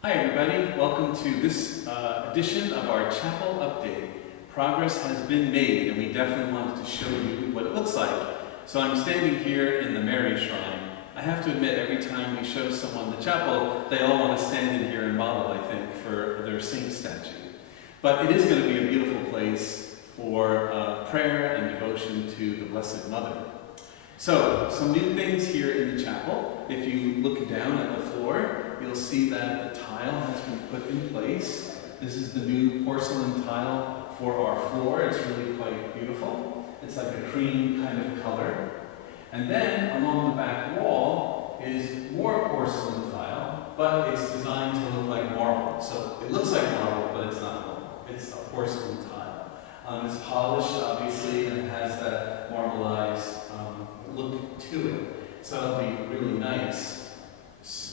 Hi everybody, welcome to this edition of our chapel update. Progress has been made and we definitely wanted to show you what it looks like. So I'm standing here in the Mary Shrine. I have to admit, every time we show someone the chapel, they all want to stand in here and model, I think, for their saint statue. But it is going to be a beautiful place for prayer and devotion to the Blessed Mother. So, some new things here in the chapel. If you look down at the floor, you'll see that the tile has been put in place. This is the new porcelain tile for our floor. It's really quite beautiful. It's like a cream kind of color. And then along the back wall is more porcelain tile, but it's designed to look like marble. So it looks like marble, but it's not marble. It's a porcelain tile. It's polished, obviously, and it has that marbleized look to it. So it'll be really nice.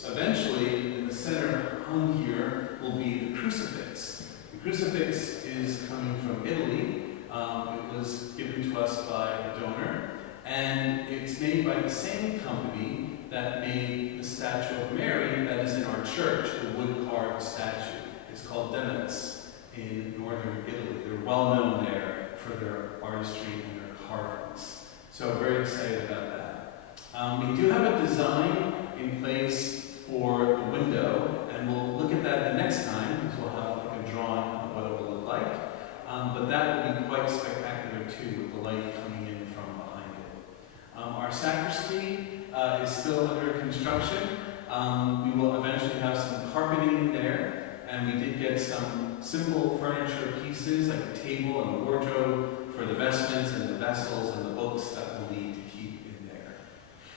Eventually, in the center hung here will be the crucifix. The crucifix is coming from Italy. It was given to us by a donor, and it's made by the same company that made the statue of Mary that is in our church, the wood-carved statue. It's called Demetz in northern Italy. They're well known there for their artistry and their carvings. So very excited about that. We do have a design in place for the window, and we'll look at that the next time because we'll have like a drawing of what it will look like. But that will be quite spectacular too, with the light coming in from behind it. Our sacristy is still under construction. We will eventually have some carpeting in there, and we did get some simple furniture pieces like a table and a wardrobe for the vestments and the vessels and the books that we'll need to keep in there.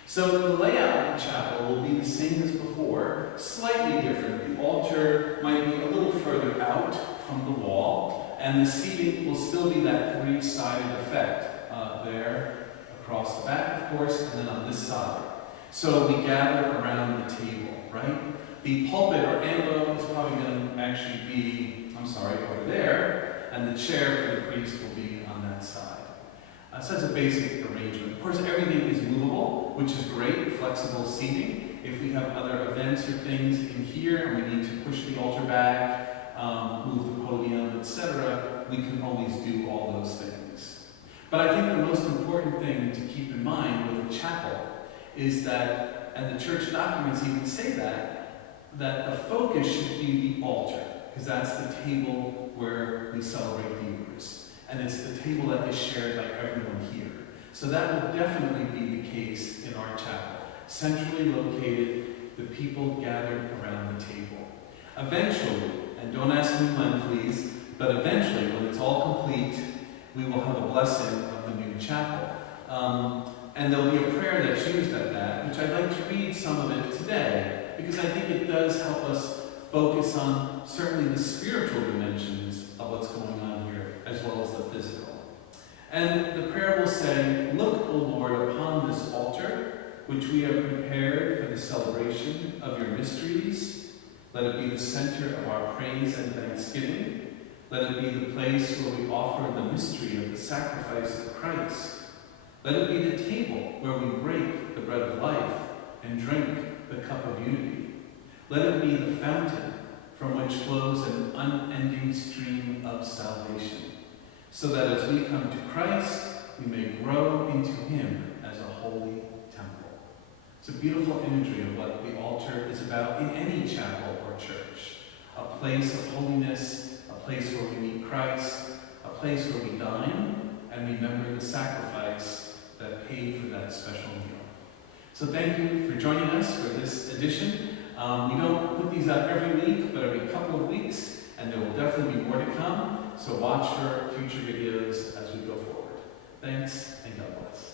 So the layout of the chapel will be the same as before, slightly different. The altar might be a little further out from the wall, and the seating will still be that three-sided effect there across the back, of course, and then on this side. So we gather around the table, right? The pulpit or ambo is probably going to actually be, over there, and the chair for the priest will be on that side. So that's a basic arrangement. Of course, everything is movable, which is great, flexible seating. If we have other events or things in here and we need to push the altar back, move the podium, etc., we can always do all those things. But I think the most important thing to keep in mind with a chapel is that, and the church documents even say that the focus should be the altar, because that's the table where we celebrate the Eucharist. And it's the table that is shared by everyone here. So that will definitely be the case in our chapel. Centrally located, the people gathered around the table. Eventually, and don't ask me when, please, but eventually, when it's all complete, we will have a blessing of the new chapel. And there'll be a prayer that's used at that, which I'd like to read some of it today, because I think it does help us focus on certainly the spiritual dimensions of what's going on here, as well as the physical. And the prayer will say, "Look, O Lord, upon this altar, which we have prepared for the celebration of your mysteries. Let it be the center of our praise and thanksgiving. Let it be the place where we offer the mystery of the sacrifice of Christ. Let it be the table where we break the bread of life and drink the cup of unity. Let it be the fountain from which flows an unending stream of salvation, so that as we come to Christ, we may grow into him as a holy temple." It's a beautiful imagery of what the altar is about in any chapel or church. A place of holiness, a place where we meet Christ, a place where we dine and remember the sacrifice that paid for that special meal. So thank you for joining us for this edition. We don't put these out every week, but every couple of weeks, and there will definitely be more to come, so watch for future videos as we go forward. Thanks, and God bless.